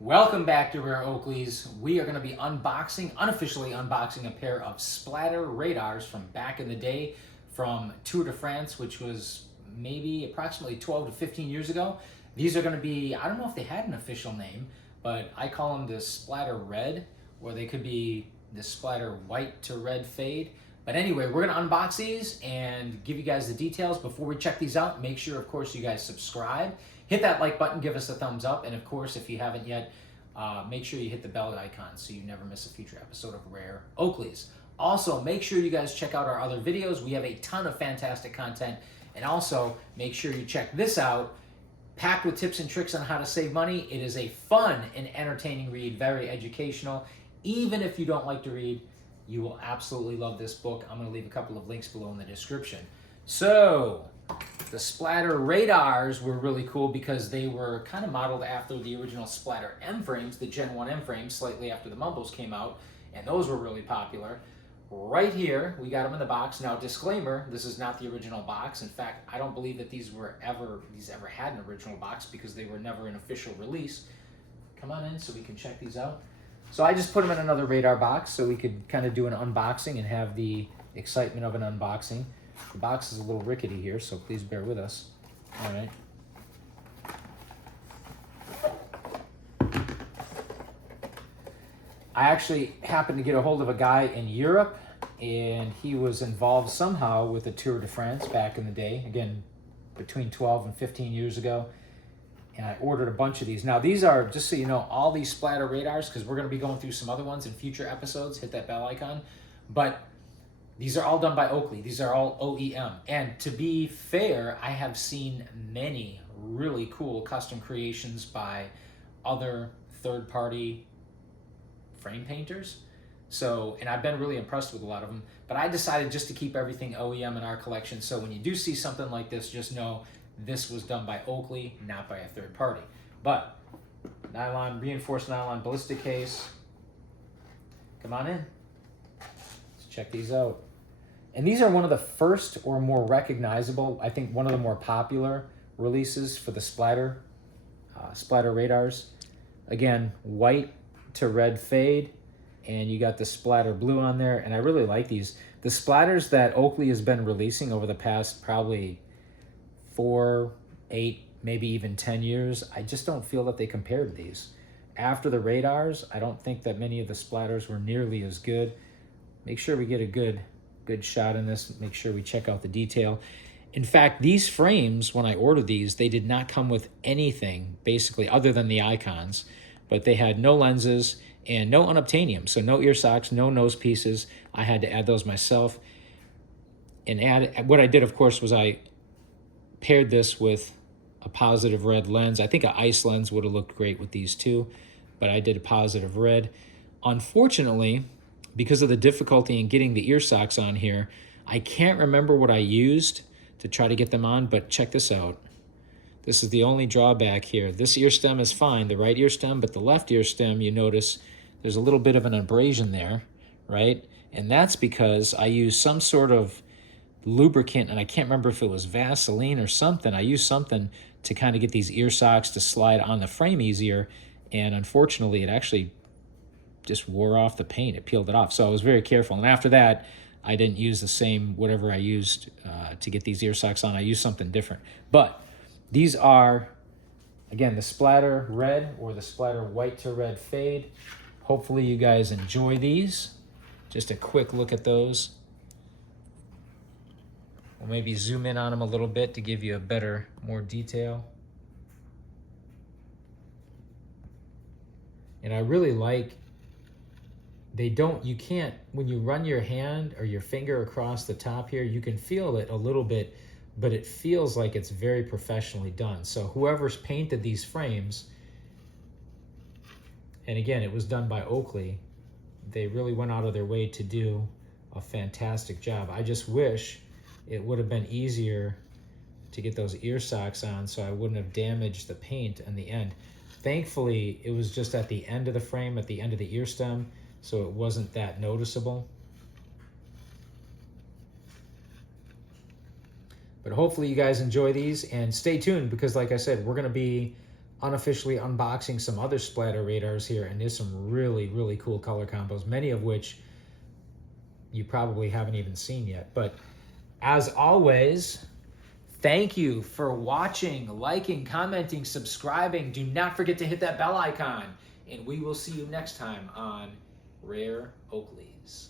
Welcome back to Rare Oakleys. We are going to be unofficially unboxing a pair of Splatter radars from back in the day from Tour de France, which was maybe approximately 12 to 15 years ago. These are going to be, I don't know if they had an official name, but I call them the Splatter Red, or they could be the Splatter White to Red Fade. But anyway, we're going to unbox these and give you guys the details. Before we check these out, make sure, of course, you guys subscribe. Hit that like button, give us a thumbs up, and of course, if you haven't yet, make sure you hit the bell icon so you never miss a future episode of Rare Oakleys. Also, make sure you guys check out our other videos. We have a ton of fantastic content. And also, make sure you check this out, packed with tips and tricks on how to save money. It is a fun and entertaining read, very educational. Even if you don't like to read, you will absolutely love this book. I'm going to leave a couple of links below in the description. So, the Splatter radars were really cool because they were kind of modeled after the original Splatter M frames, the Gen 1 M frames, slightly after the Mumbos came out, and those were really popular. Right here, we got them in the box. Now, disclaimer, this is not the original box. In fact, I don't believe that these ever had an original box because they were never an official release. Come on in so we can check these out. So I just put them in another radar box so we could kind of do an unboxing and have the excitement of an unboxing. The box is a little rickety here, so please bear with us. All right. I actually happened to get a hold of a guy in Europe, and he was involved somehow with the Tour de France back in the day, again, between 12 and 15 years ago, and I ordered a bunch of these. Now, these are, just so you know, all these Splatter radars, because we're going to be going through some other ones in future episodes. Hit that bell icon. But these are all done by Oakley. These are all OEM. And to be fair, I have seen many really cool custom creations by other third-party frame painters. So, and I've been really impressed with a lot of them. But I decided just to keep everything OEM in our collection. So when you do see something like this, just know this was done by Oakley, not by a third party. But nylon, reinforced nylon ballistic case. Come on in. Let's check these out. And these are one of the first or more recognizable, I think one of the more popular releases for the Splatter radars. Again, white to red fade, and you got the Splatter blue on there, and I really like these. The Splatters that Oakley has been releasing over the past probably 4, 8, maybe even 10 years, I just don't feel that they compare to these. After the radars, I don't think that many of the Splatters were nearly as good. Make sure we get a good shot in this. Make sure we check out the detail. In fact, these frames, when I ordered these, they did not come with anything, basically, other than the icons. But they had no lenses and no unobtainium. So no ear socks, no nose pieces. I had to add those myself. And what I did, of course, was I paired this with a positive red lens. I think an ice lens would have looked great with these too, but I did a positive red. Unfortunately, because of the difficulty in getting the ear socks on here, I can't remember what I used to try to get them on, but check this out. This is the only drawback here. This ear stem is fine, the right ear stem, but the left ear stem, you notice there's a little bit of an abrasion there, right? And that's because I used some sort of lubricant, and I can't remember if it was Vaseline or something. I used something to kind of get these ear socks to slide on the frame easier, and unfortunately, it actually just wore off the paint. It peeled it off. So I was very careful. And after that, I didn't use the same whatever I used to get these ear socks on. I used something different. But these are, again, the Splatter Red or the Splatter White to Red Fade. Hopefully you guys enjoy these. Just a quick look at those. We'll maybe zoom in on them a little bit to give you a better, more detail. And I really like, you can't, when you run your hand or your finger across the top here, you can feel it a little bit, but it feels like it's very professionally done. So whoever's painted these frames, and again, it was done by Oakley, they really went out of their way to do a fantastic job. I just wish it would have been easier to get those ear socks on so I wouldn't have damaged the paint in the end. Thankfully, it was just at the end of the frame, at the end of the ear stem, so it wasn't that noticeable. But hopefully you guys enjoy these, and stay tuned because like I said, we're going to be unofficially unboxing some other Splatter radars here, and there's some really, really cool color combos, many of which you probably haven't even seen yet. But as always, thank you for watching, liking, commenting, subscribing. Do not forget to hit that bell icon, and we will see you next time on Rare Oakleys.